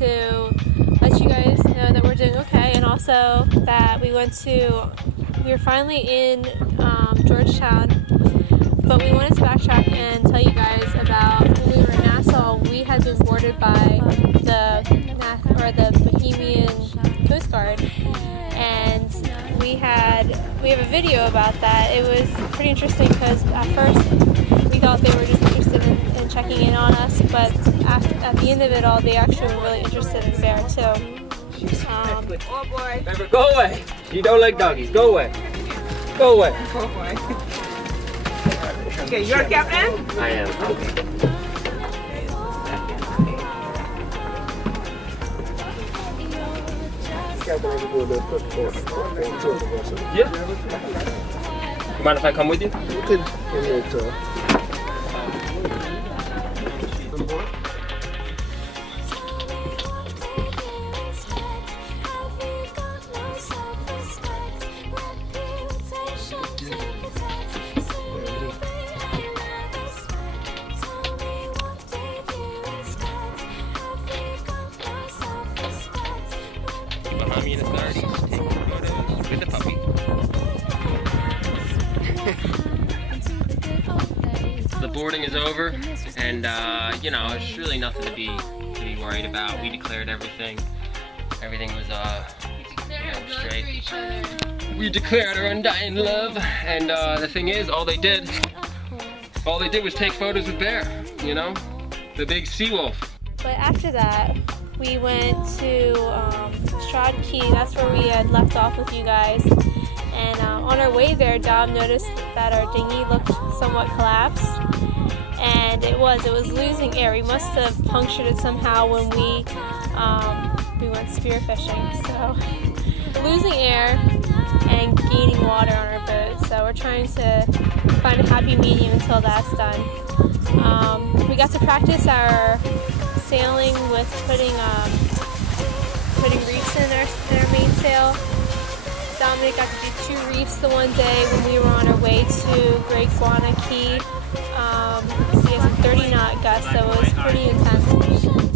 to let you guys know that we're doing okay, and also that we were finally in Georgetown, but we wanted to backtrack and tell you guys about when we were in Nassau. We had been boarded by the Bohemian Coast Guard, and we have a video about that. It was pretty interesting because at first we thought they were just interested in checking in on us, but at the end of it all, they actually were really interested in Bear too. Oh boy. Remember, go away. You don't like doggies. Go away. Go away. Oh boy. Okay, you're a captain? I am. Yeah. You mind if I come with you? You can give me a tour. Behind me in the 30s, taking photos with the puppy. The boarding is over, and you know, it's really nothing to be worried about. We declared everything. Everything was straight. We declared our undying love, and the thing is, all they did was take photos with Bear. You know, the big SeaWolf. But after that, we went to Stroud Key. That's where we had left off with you guys. And on our way there, Dom noticed that our dinghy looked somewhat collapsed. And it was losing air. We must have punctured it somehow when we went spearfishing. So losing air and gaining water on our boat. So we're trying to find a happy medium until that's done. We got to practice our sailing with putting reefs in our mainsail. Dominic got to do 2 reefs the one day when we were on our way to Great Guana Key. We had some 30 knot gusts, so it was pretty intense.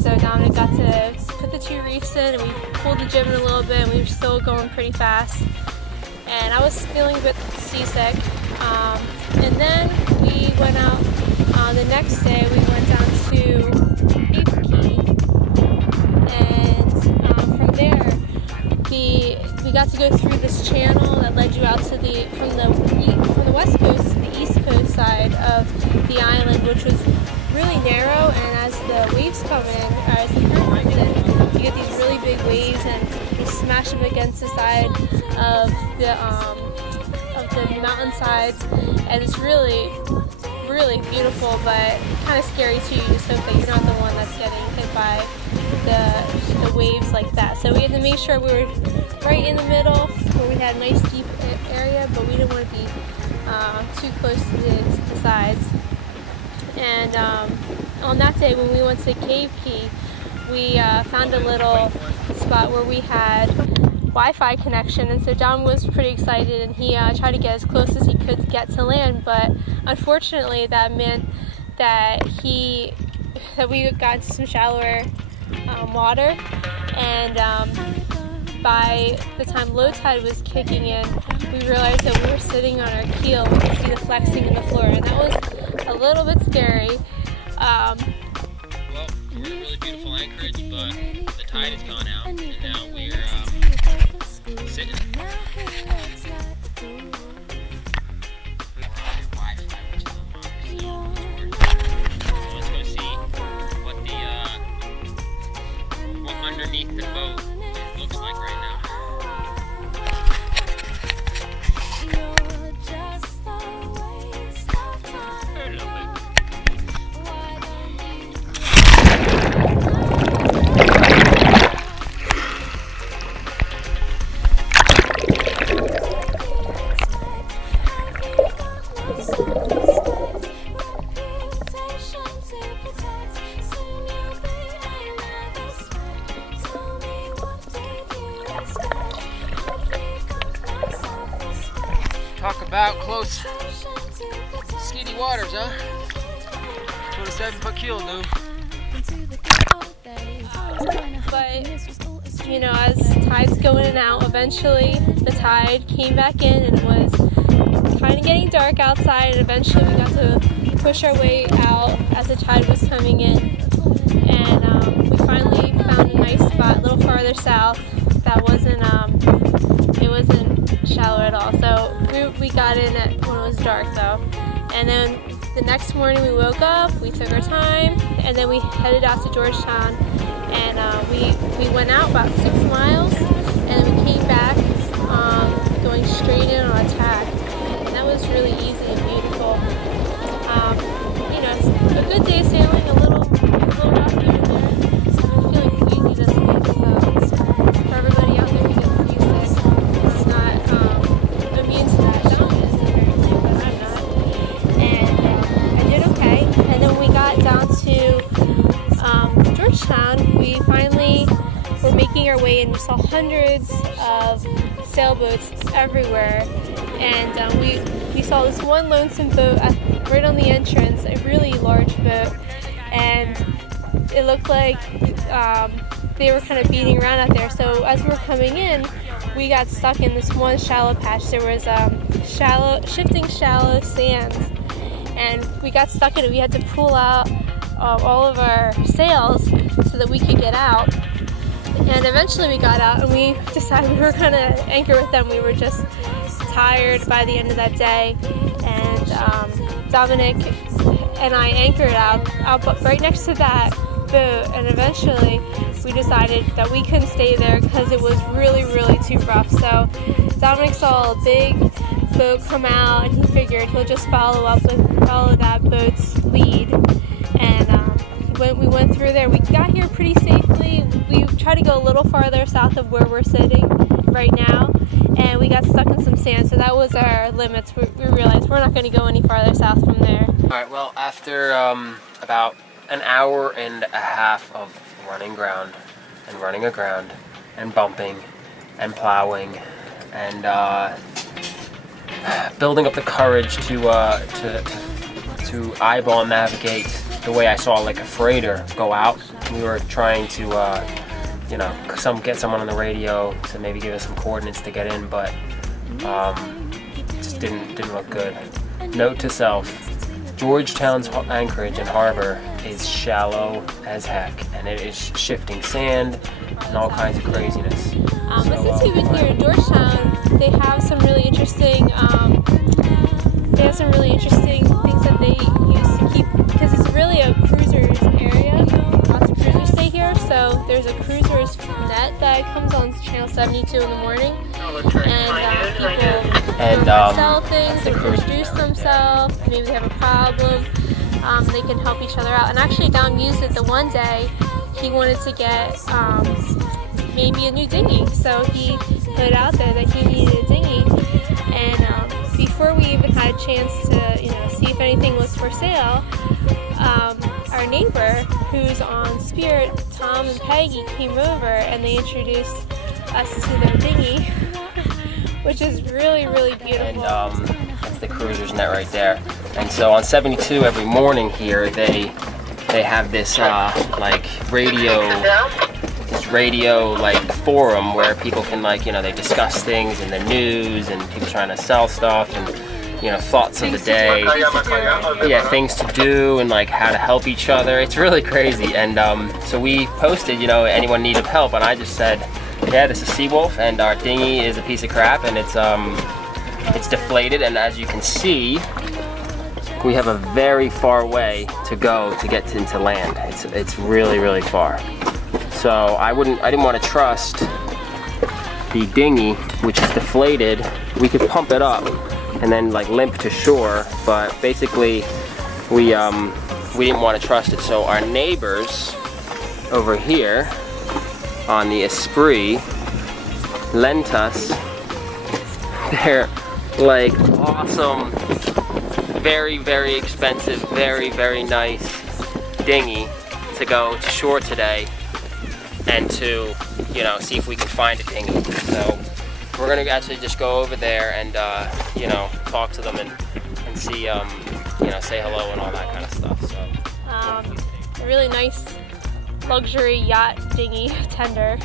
So Dominic got to put the 2 reefs in, and we pulled the jib in a little bit, and we were still going pretty fast. And I was feeling a bit seasick. And then we went out the next day. We went down to from there, we got to go through this channel that led you out to from the west coast to the east coast side of the island, which was really narrow. And as the waves come in, or as the current comes in, you get these really big waves, and you smash them against the side of the mountainsides, and it's really beautiful, but kind of scary too. You just hope that you're not the one that's getting hit by the waves like that. So we had to make sure we were right in the middle where we had a nice deep area, but we didn't want to be too close to the sides. And on that day when we went to Cave Key, we found a little spot where we had Wi-Fi connection, and so Dom was pretty excited, and he tried to get as close as he could get to land, but unfortunately that meant that we got into some shallower water, and by the time low tide was kicking in, we realized that we were sitting on our keel. We could see the flexing in the floor, and that was a little bit scary. Well, we're in really beautiful Anchorage, but the tide has gone out, and now we're sitting. Underneath the boat it looks like right now. Talk about close, skinny waters, huh? 27-foot keel, dude. But you know, as tides go in and out, eventually the tide came back in and it was kind of getting dark outside, and eventually we got to push our way out as the tide was coming in. And we finally found a nice spot a little farther south that wasn't shallow at all. So we got in when it was dark though. And then the next morning we woke up, we took our time, and then we headed out to Georgetown. And we went out about 6 miles, and then we came back going straight in on a tack. And that was really easy and beautiful. You know, it's a good day sailing, a little rough here and there. I'm feeling queasy this week, so for everybody out there who gets seasick, I'm not immune to that. John is apparently, but I'm not. And I did okay. And then when we got down to Georgetown, we finally were making our way, and we saw hundreds of sailboats everywhere. And we saw this one lonesome boat right on the entrance, a really large boat, and it looked like they were kind of beating around out there. So as we were coming in, we got stuck in this one shallow patch. There was shifting shallow sands, and we got stuck in it. We had to pull out all of our sails so that we could get out. And eventually we got out, and we decided we were gonna anchor with them. We were just tired by the end of that day, and Dominic and I anchored out right next to that boat, and eventually we decided that we couldn't stay there because it was really too rough. So Dominic saw a big boat come out, and he figured he'll just follow that boat's lead. And we went through there. We got here pretty safely. We tried to go a little farther south of where we're sitting right now, and we got stuck in some sand, so that was our limits. We realized we're not going to go any farther south from there. Alright, well, after about an hour and a half of running aground and bumping and plowing and building up the courage to eyeball navigate the way I saw like a freighter go out. We were trying to you know, get someone on the radio to maybe give us some coordinates to get in, but just didn't look good. Note to self: Georgetown's Anchorage and harbor is shallow as heck, and it is shifting sand and all kinds of craziness. But since we've been here in Georgetown, they have some really interesting things that they use to keep, because it's really a cruisers area. Lots of cruisers stay here, so there's a cruisers net that comes on channel 72 in the morning, and people sell things, introduce themselves, maybe they have a problem, they can help each other out. And actually Dom used it the one day he wanted to get maybe a new dinghy, so he put out there that he needed a dinghy, and before we even had a chance to see if anything was for sale, our neighbor who's on Spirit, Tom and Peggy, came over and they introduced us to their dinghy, which is really beautiful. And that's the cruiser's net right there. And so on 72 every morning here, they have this like radio like forum where people can they discuss things in the news, and people trying to sell stuff, and thoughts of the day, yeah, things to do, and like how to help each other. It's really crazy. And so we posted, anyone need of help, and I just said, yeah, this is SeaWolf, and our dinghy is a piece of crap, and it's deflated, and as you can see, we have a very far way to go to get into land. It's really far. So I didn't want to trust the dinghy, which is deflated. We could pump it up and then like limp to shore, but basically we didn't want to trust it. So our neighbors over here on the Esprit lent us their like awesome, very expensive, very nice dinghy to go to shore today, and to see if we can find a dinghy. So we're gonna actually just go over there and talk to them and see say hello and all that kind of stuff. So a really nice luxury yacht dinghy tender.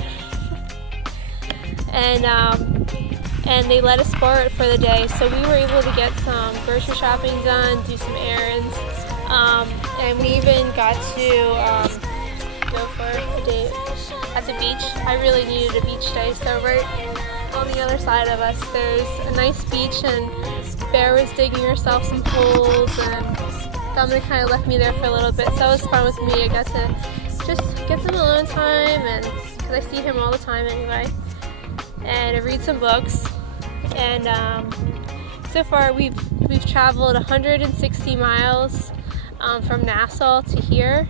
And they let us borrow it for the day, so we were able to get some grocery shopping done, do some errands, and we even got to go for a day at the beach. I really needed a beach day, so right on the other side of us there's a nice beach, and Bear was digging herself some holes, and Dominic kind of left me there for a little bit, so that was fun with me. I got to just get some alone time, and because I see him all the time anyway, and read some books. And so far we've traveled 160 miles from Nassau to here.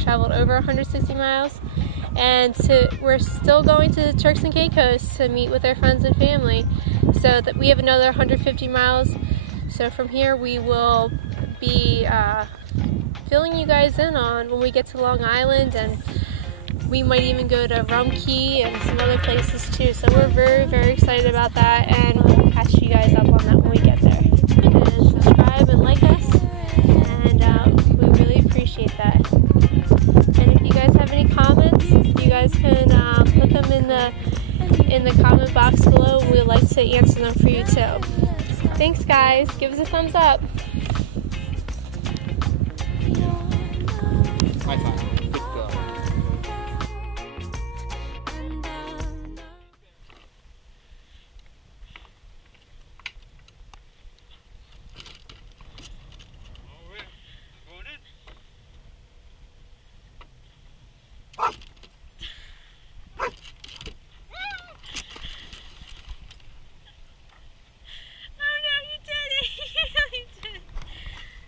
Traveled over 160 miles, and we're still going to the Turks and Caicos to meet with our friends and family, so that we have another 150 miles. So from here we will be filling you guys in on when we get to Long Island, and we might even go to Rum Key and some other places too. So we're very, very excited about that, and we'll catch you guys up on that when we get there. And subscribe and like us, and we really appreciate that. And if you guys have any comments, you guys can put them in the comment box below. We'd like to answer them for you too. Thanks guys, give us a thumbs up. High five.